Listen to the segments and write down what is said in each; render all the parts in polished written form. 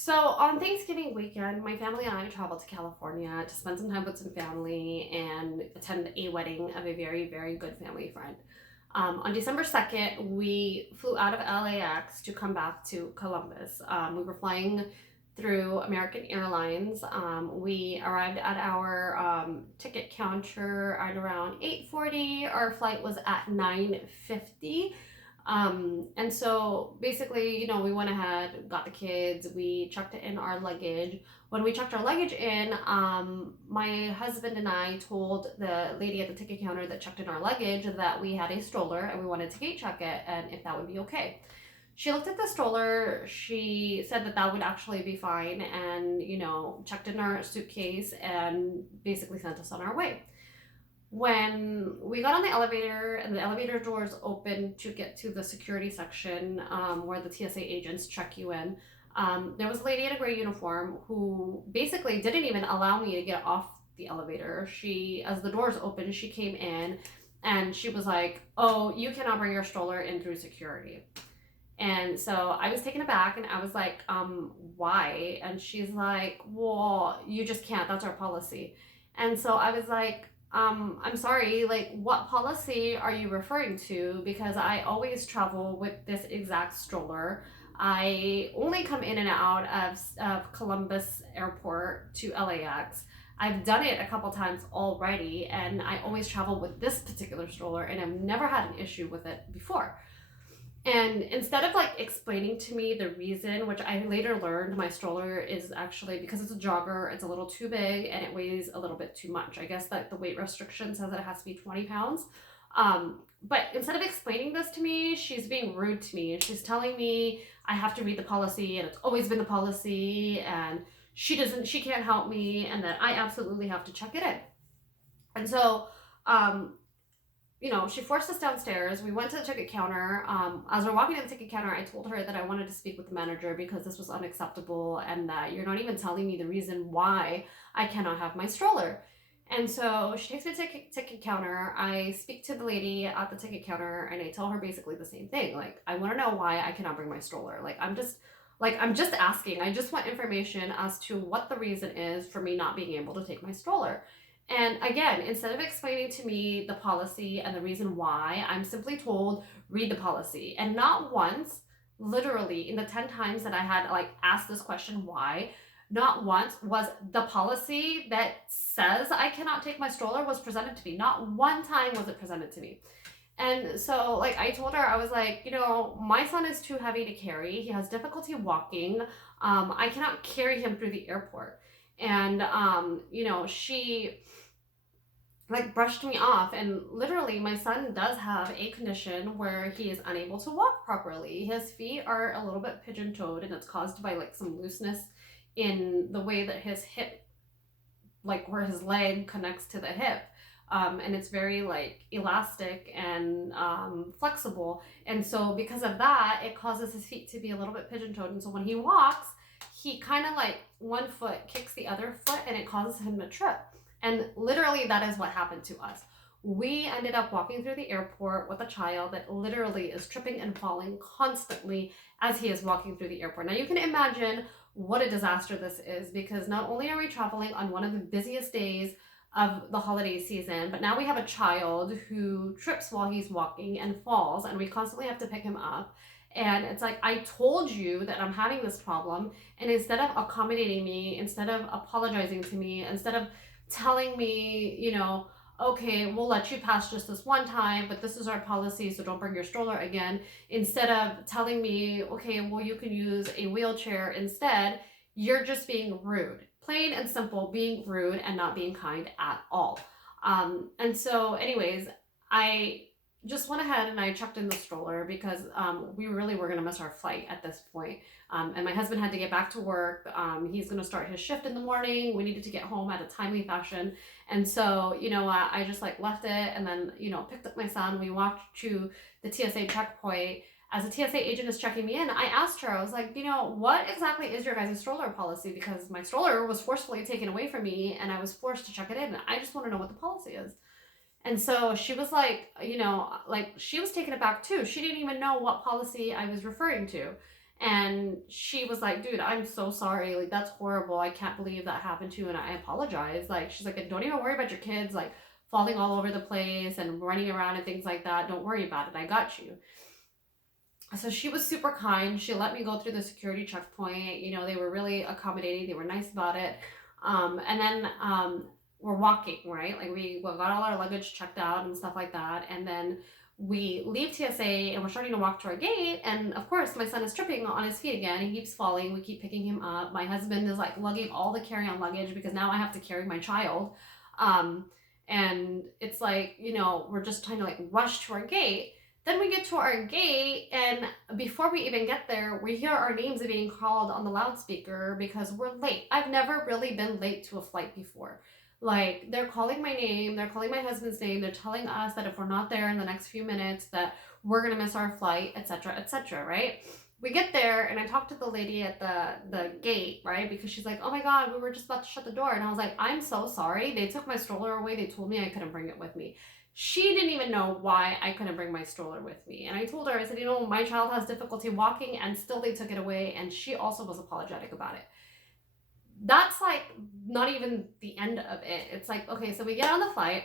So on Thanksgiving weekend, my family and I traveled to California to spend some time with some family and attend a wedding of a very, very good family friend. On December 2nd, we flew out of LAX to come back to Columbus. We were flying through American Airlines. We arrived at our ticket counter at around 8:40. Our flight was at 9:50. And so basically, we went ahead, got the kids, we checked it in our luggage. When we checked our luggage in, my husband and I told the lady at the ticket counter that checked in our luggage that we had a stroller and we wanted to gate check it and if that would be okay. She looked at the stroller, she said that that would actually be fine and, checked in our suitcase and basically sent us on our way. When we got on the elevator and the elevator doors opened to get to the security section where the TSA agents check you in, there was a lady in a gray uniform who basically didn't even allow me to get off the elevator. As the doors opened, she came in and she was like, "Oh, you cannot bring your stroller in through security." And so I was taken aback and I was like, why? And she's like, "Well, you just can't. That's our policy." And so I was like, I'm sorry, like, what policy are you referring to? Because I always travel with this exact stroller. I only come in and out of Columbus Airport to LAX. I've done it a couple times already, and I always travel with this particular stroller, and I've never had an issue with it before. And instead of like explaining to me the reason, which I later learned my stroller is actually because it's a jogger, it's a little too big and it weighs a little bit too much. I guess that the weight restriction says that it has to be 20 pounds. But instead of explaining this to me, she's being rude to me and she's telling me I have to read the policy and it's always been the policy and she can't help me and that I absolutely have to check it in. And so, um, she forced us downstairs. We went to the ticket counter. As we're walking to the ticket counter, I told her that I wanted to speak with the manager because this was unacceptable and that you're not even telling me the reason why I cannot have my stroller. And so she takes me to the ticket counter. I speak to the lady at the ticket counter and I tell her basically the same thing. Like, I want to know why I cannot bring my stroller. I'm just asking. I just want information as to what the reason is for me not being able to take my stroller. And again, instead of explaining to me the policy and the reason why, I'm simply told, read the policy. And not once, literally, in the 10 times that I had like asked this question, why, not once was the policy that says I cannot take my stroller was presented to me. Not one time was it presented to me. And so, like, I told her, I was like, my son is too heavy to carry. He has difficulty walking. I cannot carry him through the airport. And, she like brushed me off, and literally my son does have a condition where he is unable to walk properly. His feet are a little bit pigeon-toed and it's caused by like some looseness in the way that his hip, like where his leg connects to the hip, and it's very like elastic and flexible, and so because of that it causes his feet to be a little bit pigeon-toed, and so when he walks he kind of like one foot kicks the other foot and it causes him to trip. And literally, that is what happened to us. We ended up walking through the airport with a child that literally is tripping and falling constantly as he is walking through the airport. Now, you can imagine what a disaster this is because not only are we traveling on one of the busiest days of the holiday season, but now we have a child who trips while he's walking and falls, and we constantly have to pick him up. And it's like, I told you that I'm having this problem, and instead of accommodating me, instead of apologizing to me, instead of telling me, okay, we'll let you pass just this one time, but this is our policy, so don't bring your stroller again. Instead of telling me, okay, well, you can use a wheelchair instead, you're just being rude. Plain and simple, being rude and not being kind at all. And so, anyways, I just went ahead and I checked in the stroller because we really were going to miss our flight at this point. And my husband had to get back to work. He's going to start his shift in the morning. We needed to get home at a timely fashion. And so, I just like left it and then, picked up my son. We walked to the TSA checkpoint. As a TSA agent is checking me in, I asked her, I was like, what exactly is your guys' stroller policy? Because my stroller was forcefully taken away from me and I was forced to check it in. I just want to know what the policy is. And so she was like, like she was taken aback too. She didn't even know what policy I was referring to. And she was like, dude, I'm so sorry. Like, that's horrible. I can't believe that happened to you. And I apologize. Like, she's like, don't even worry about your kids, like, falling all over the place and running around and things like that. Don't worry about it. I got you. So she was super kind. She let me go through the security checkpoint. You know, they were really accommodating. They were nice about it. And then we're walking, right? Like we got all our luggage checked out and stuff like that. And then we leave TSA and we're starting to walk to our gate. And of course, my son is tripping on his feet again. He keeps falling. We keep picking him up. My husband is like lugging all the carry-on luggage because now I have to carry my child. And it's like, you know, we're just trying to like rush to our gate. Then we get to our gate, and before we even get there, we hear our names being called on the loudspeaker because we're late. I've never really been late to a flight before. Like, they're calling my name, they're calling my husband's name, they're telling us that if we're not there in the next few minutes that we're gonna miss our flight, etc., right? We get there, and I talked to the lady at the gate, right? Because she's like, oh my God, we were just about to shut the door. And I was like, I'm so sorry. They took my stroller away. They told me I couldn't bring it with me. She didn't even know why I couldn't bring my stroller with me. And I told her, I said, you know, my child has difficulty walking, and still they took it away. And she also was apologetic about it. That's like not even the end of it. It's like, okay, so we get on the flight,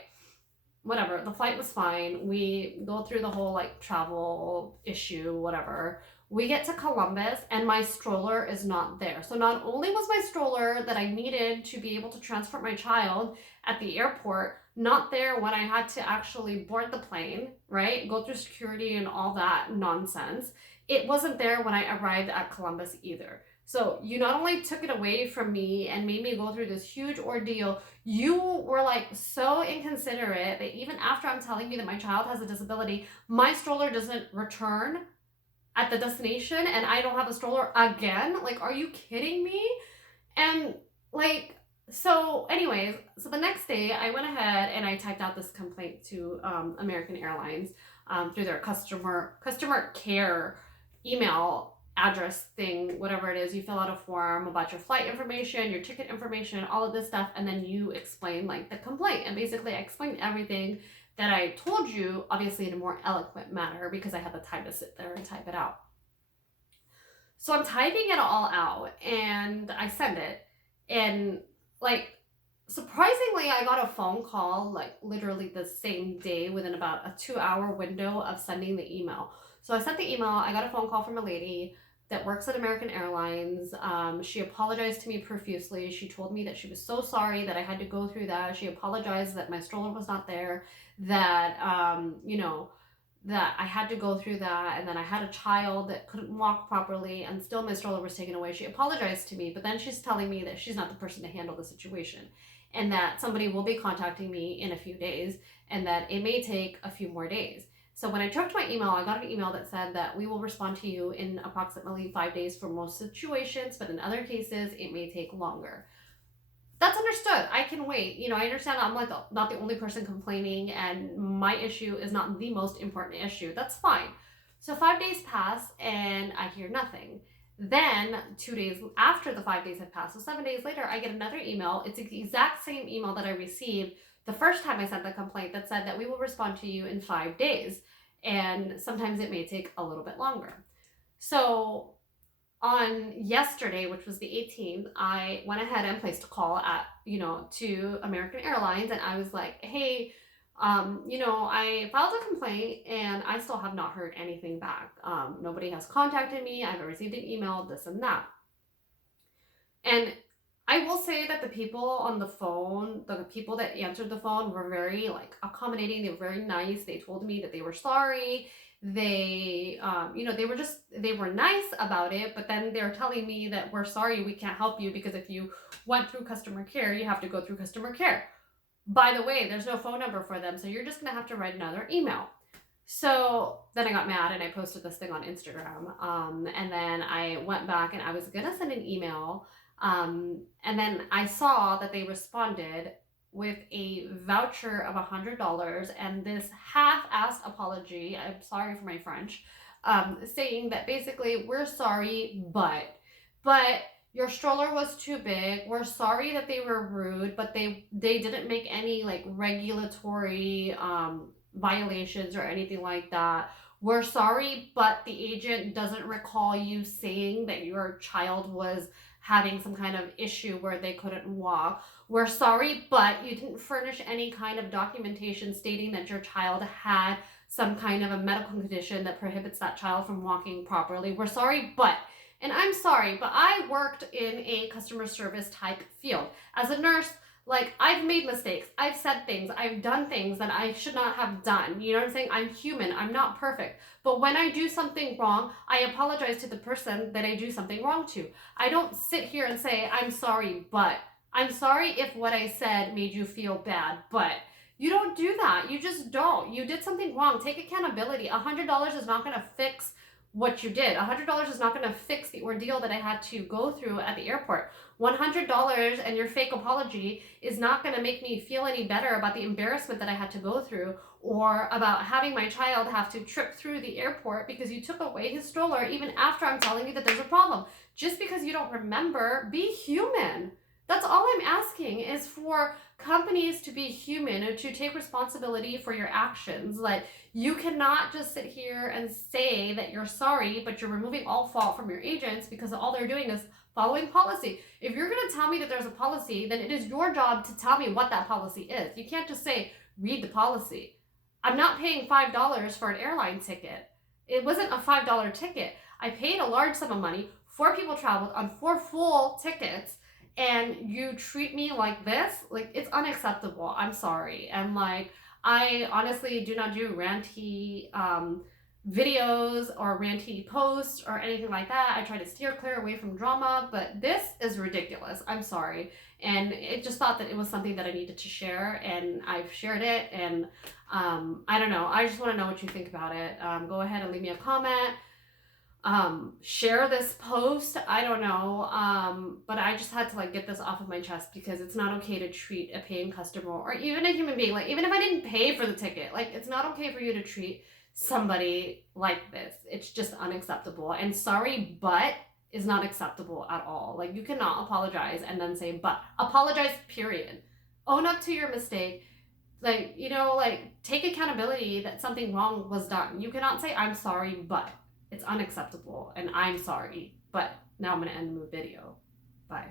whatever, the flight was fine. We go through the whole like travel issue, whatever. We get to Columbus and my stroller is not there. So not only was my stroller that I needed to be able to transport my child at the airport not there when I had to actually board the plane, right? Go through security and all that nonsense. It wasn't there when I arrived at Columbus either. So you not only took it away from me and made me go through this huge ordeal, you were like so inconsiderate that even after I'm telling you that my child has a disability, my stroller doesn't return at the destination and I don't have a stroller again. Like, are you kidding me? And like, so anyways, so the next day I went ahead and I typed out this complaint to American Airlines through their customer care email address thing, whatever it is. You fill out a form about your flight information, your ticket information, all of this stuff, and then you explain like the complaint. And basically I explained everything that I told you, obviously in a more eloquent manner because I had the time to sit there and type it out. So I'm typing it all out and I send it, and like surprisingly I got a phone call like literally the same day within about a 2-hour window of sending the email. So I sent the email, I got a phone call from a lady that works at American Airlines. She apologized to me profusely. She told me that she was so sorry that I had to go through that. She apologized that my stroller was not there, that you know, that I had to go through that, and then I had a child that couldn't walk properly and still my stroller was taken away. She apologized to me, but then she's telling me that she's not the person to handle the situation and that somebody will be contacting me in a few days and that it may take a few more days. So when I checked my email, I got an email that said that we will respond to you in approximately 5 days for most situations, but in other cases, it may take longer. That's understood. I can wait. You know, I understand I'm like not the only person complaining and my issue is not the most important issue. That's fine. So 5 days pass and I hear nothing. Then 2 days after the 5 days have passed, so 7 days later, I get another email. It's the exact same email that I received the first time I sent the complaint that said that we will respond to you in 5 days. And sometimes it may take a little bit longer. So on yesterday, which was the 18th, I went ahead and placed a call at, you know, to American Airlines. And I was like, hey, you know, I filed a complaint and I still have not heard anything back. Nobody has contacted me. I haven't received an email, this and that. And I will say that the people on the phone, the people that answered the phone were very like accommodating. They were very nice. They told me that they were sorry. They, you know, they were nice about it, but then they're telling me that we're sorry, we can't help you because if you went through customer care, you have to go through customer care. By the way, there's no phone number for them, so you're just gonna have to write another email. So then I got mad and I posted this thing on Instagram. And then I went back and I was gonna send an email. And then I saw that they responded with a voucher of $100 and this half-assed apology. I'm sorry for my French, saying that basically we're sorry, but your stroller was too big. We're sorry that they were rude, but they didn't make any like regulatory violations or anything like that. We're sorry, but the agent doesn't recall you saying that your child was having some kind of issue where they couldn't walk. We're sorry, but you didn't furnish any kind of documentation stating that your child had some kind of a medical condition that prohibits that child from walking properly. We're sorry, but, and I'm sorry, but I worked in a customer service type field. As a nurse, like, I've made mistakes. I've said things. I've done things that I should not have done. You know what I'm saying? I'm human. I'm not perfect. But when I do something wrong, I apologize to the person that I do something wrong to. I don't sit here and say, I'm sorry, but. I'm sorry if what I said made you feel bad, but. You don't do that. You just don't. You did something wrong. Take accountability. $100 is not going to fix what you did. $100 is not going to fix the ordeal that I had to go through at the airport. $100 and your fake apology is not going to make me feel any better about the embarrassment that I had to go through, or about having my child have to trip through the airport because you took away his stroller even after I'm telling you that there's a problem. Just because you don't remember, be human. That's all I'm asking, is for companies to be human and to take responsibility for your actions. Like, you cannot just sit here and say that you're sorry, but you're removing all fault from your agents because all they're doing is following policy. If you're going to tell me that there's a policy, then it is your job to tell me what that policy is. You can't just say, read the policy. I'm not paying $5 for an airline ticket. It wasn't a $5 ticket. I paid a large sum of money. 4 people traveled on 4 full tickets, and you treat me like this? Like, it's unacceptable. I'm sorry. And like, I honestly do not do ranty videos or ranty posts or anything like that. I try to steer clear away from drama, but this is ridiculous. I'm sorry. And it just thought that it was something that I needed to share, and I've shared it. And I don't know. I just want to know what you think about it. Go ahead and leave me a comment. Share this post. I don't know. But I just had to like get this off of my chest, because it's not okay to treat a paying customer or even a human being, like, even if I didn't pay for the ticket, like, it's not okay for you to treat somebody like this. It's just unacceptable. And sorry, but is not acceptable at all. Like, you cannot apologize and then say, but. Apologize, period. Own up to your mistake. Like, you know, like, take accountability that something wrong was done. You cannot say, I'm sorry, but. It's unacceptable, and I'm sorry, but now I'm going to end the video. Bye.